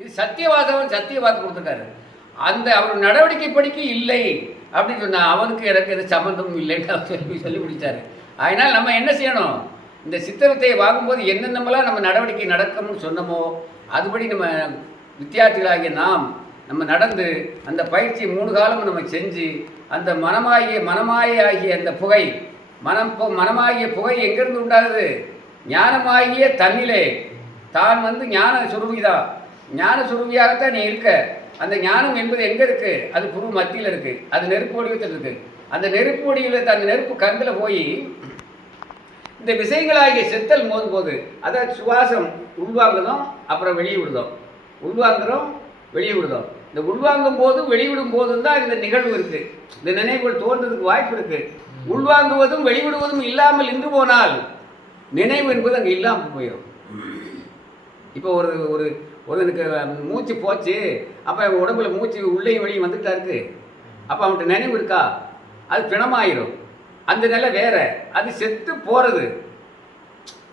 இது சத்தியவாதவன் சத்தியவாதம் கொடுத்துருக்காரு. அந்த அவர் நடவடிக்கைப்படிக்கு இல்லை அப்படின்னு சொன்னா அவனுக்கு எனக்கு எது சம்மந்தமும் இல்லைன்னு சொல்லி முடிச்சாரு. அதனால் நம்ம என்ன செய்யணும், இந்த சித்திரத்தை வாங்கும்போது என்னென்னமெல்லாம் நம்ம நடவடிக்கை நடக்கணும்னு சொன்னமோ அதுபடி நம்ம வித்தியார்த்திகளாகிய நம்ம நடந்து அந்த பயிற்சி 3 காலம் நம்ம செஞ்சு அந்த மனமாகிய அந்த புகை மனமாகிய புகை எங்கிருந்து உண்டாகுது? ஞானமாகிய தன்னிலே தான் ஞான சுரூபிதான். ஞான சுரூபியாகத்தான் நீ இருக்க. அந்த ஞானம் என்பது எங்கே இருக்குது? அது புரு மத்தியில் இருக்குது. அது நெருப்பு வடிவத்தில் இருக்குது. அந்த நெருப்பு வடிவில் அந்த நெருப்பு கந்தில் போய் இந்த விஷயங்களாகிய செத்தல் மோதும்போது அதாவது சுவாசம் உள்வாங்குதோம், அப்புறம் வெளியே விடுதோம், உள்வாங்குறோம், வெளியே விடுதோம். இந்த உள்வாங்கும் போதும் வெளிவிடும் போதும் தான் இந்த நிகழ்வு இருக்குது. இந்த நினைவுகள் தோன்றதுக்கு வாய்ப்பு இருக்குது. உள்வாங்குவதும் வெளிவிடுவதும் இல்லாமல் நின்று போனால் நினைவு என்பது அங்கே இல்லாமல் போயிடும். இப்போ ஒருவனுக்கு மூச்சு போச்சு, அப்போ உடம்புல மூச்சு உள்ளேயும் வெளியும் வந்துட்டா இருக்கு. அப்போ அவன்கிட்ட நினைவு இருக்கா? அது பிணமாயிரும். அந்த நிலை வேற, அது செத்து போகிறது.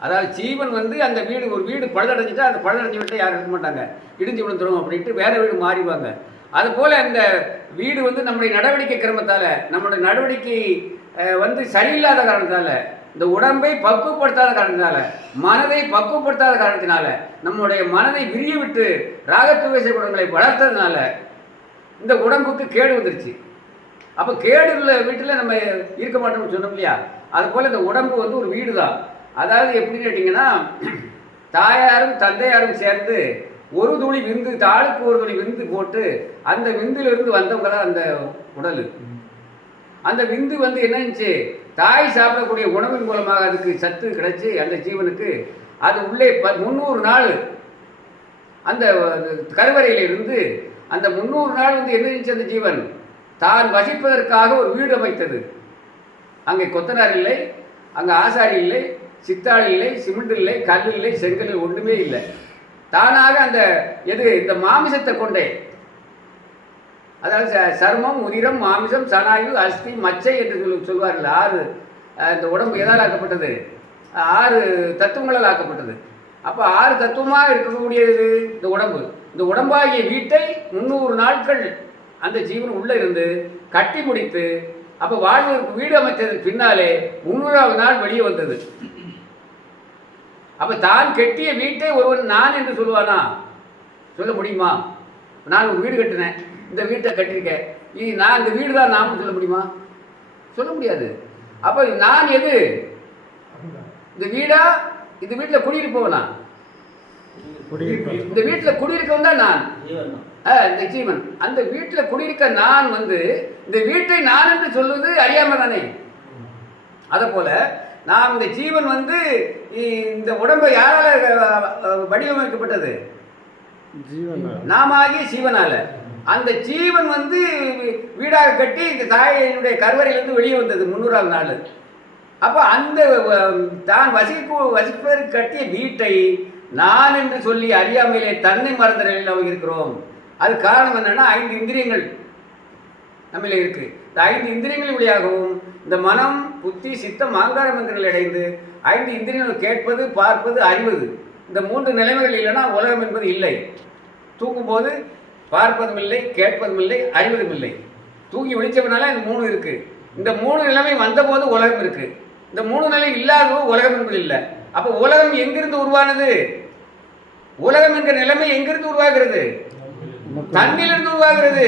அதாவது ஜீவன் அந்த ஒரு வீடு பழுதடைஞ்சிட்டா அந்த பழுதடைஞ்ச வீட்டை யாரும் இருக்க மாட்டாங்க, இடிஞ்சு விழுந்துடும் அப்படின்ட்டு வேற வீடு மாறிடுவாங்க. அதுபோல் அந்த வீடு நம்முடைய நடவடிக்கை கிரமத்தால் நம்மளுடைய நடவடிக்கை சரியில்லாத காரணத்தால் இந்த உடம்பை பக்குவப்படுத்தாத காரணத்தினால மனதை பக்குவப்படுத்தாத காரணத்தினால நம்முடைய மனதை விரிய விட்டு ராகத்துவேச குணங்களை வளர்த்ததுனால இந்த உடம்புக்கு கேடு வந்துருச்சு. அப்போ கேடு உள்ள வீட்டில் நம்ம இருக்க மாட்டோம்னு சொன்னோம் இல்லையா? அதுபோல் இந்த உடம்பு ஒரு வீடு தான். அதாவது எப்படின்னு கேட்டிங்கன்னா, தாயாரும் தந்தையாரும் சேர்ந்து ஒரு துளி விந்து, தாளுக்கு ஒரு துளி விந்து போட்டு அந்த விந்திலிருந்து வந்தவங்க தான் அந்த உடல். அந்த விந்து என்னச்சு, தாய் சாப்பிடக்கூடிய உணவின் மூலமாக அதுக்கு சத்து கிடைச்சி அந்த ஜீவனுக்கு அது உள்ளே 300 நாள் அந்த கருவறையில் இருந்து அந்த 300 நாள் என்ன இருந்துச்சு, அந்த ஜீவன் தான் வசிப்பதற்காக ஒரு வீடு அமைத்தது. அங்கே கொத்தனார் இல்லை, அங்கே ஆசாரி இல்லை, சித்தாள் இல்லை, சிமெண்ட் இல்லை, கல் இல்லை, செங்கல் ஒன்றுமே இல்லை. தானாக இந்த மாமிசத்தை கொண்டே, அதாவது சர்மம், உதிரம், மாமிசம், சனாயு, அஸ்தி, மச்சை என்று சொல்வார்கள். 6 இந்த உடம்பு எதால் ஆக்கப்பட்டது? 6 தத்துவங்களால் ஆக்கப்பட்டது. அப்போ 6 தத்துவமாக இருக்கக்கூடியது இந்த உடம்பு. இந்த உடம்பாகிய வீட்டை 300 நாட்கள் அந்த ஜீவன் உள்ளே இருந்து கட்டி முடித்து அப்போ வாழ்வதற்கு வீடு அமைத்ததற்கு பின்னாலே 300வது நாள் வெளியே வந்தது. அப்போ தான் கட்டிய வீட்டை ஒருவன் நான் என்று சொல்லுவானா? சொல்ல முடியுமா? நான் ஒரு வீடு கட்டினேன், இந்த வீட்டை கட்டியிருக்கேன், நான் இந்த வீடு தான் நாம சொல்ல முடியுமா? சொல்ல முடியாது. அப்போ நான் எது? இந்த வீடா? இந்த வீட்டில் குடியிருப்பவனா? இந்த வீட்டில் குடியிருக்கவன் தான் நான், இந்த ஜீவன். அந்த வீட்டில் குடியிருக்க நான் இந்த வீட்டை நான் என்று சொல்வது அறியாம தானே. அதை போல நாம் இந்த ஜீவன் இந்த உடம்பை யாரால வடிவமைக்கப்பட்டது? நாமாகிய ஜீவனால. அந்த ஜீவன் வீடாக கட்டி இந்த தாயினுடைய கருவறையிலிருந்து வெளியே வந்தது 300வது நாள். அப்போ அந்த தான் வசிப்பதற்கு கட்டிய வீட்டை நான் என்று சொல்லி அறியாமையிலே தன்னை மறந்த நிலையில் நம்ம இருக்கிறோம். அது காரணம் என்னன்னா, 5 இந்திரியங்கள் நம்மள இருக்கு. இந்த 5 இந்திரியங்கள் வழியாகவும் இந்த மனம், புத்தி, சித்தம், ஆங்காரம் என்கிறவர்கள் அடைந்து 5 இந்திரியங்கள் கேட்பது, பார்ப்பது, அறிவது, இந்த 3 நிலைமைகள் இல்லைன்னா உலகம் என்பது இல்லை. தூங்கும்போது பார்ப்பதும் இல்லை, கேட்பதும் இல்லை, அறிவதும் இல்லை. தூங்கி விழிச்சவனால இந்த 3 இருக்கு. இந்த 3 நிலைமை வந்தபோது உலகம் இருக்கு. இந்த 3 நிலை இல்லாத உலகம் என்பது இல்லை. அப்போ உலகம் எங்கிருந்து உருவானது? உலகம் என்ற நிலைமை எங்கிருந்து உருவாகிறது? தன்னிலிருந்து உருவாகிறது.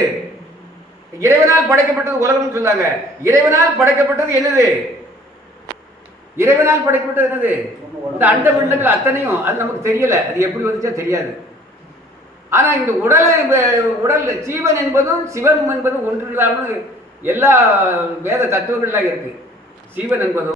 இறைவனால் படைக்கப்பட்டது உலகம் சொன்னாங்க. இறைவனால் படைக்கப்பட்டது என்னது? இறைவனால் படைக்கப்பட்டது என்னது? இந்த அண்ட பிண்டங்கள் அத்தனையும் அது நமக்கு தெரியல, அது எப்படி வந்துச்சா தெரியாது. ஆனா இந்த உடல் ஜீவன் என்பதும் சிவம் என்பதும் ஒன்று இல்லாமல் எல்லா வேத தத்துவங்கள்லாம் இருக்கு. ஜீவன் என்பதும்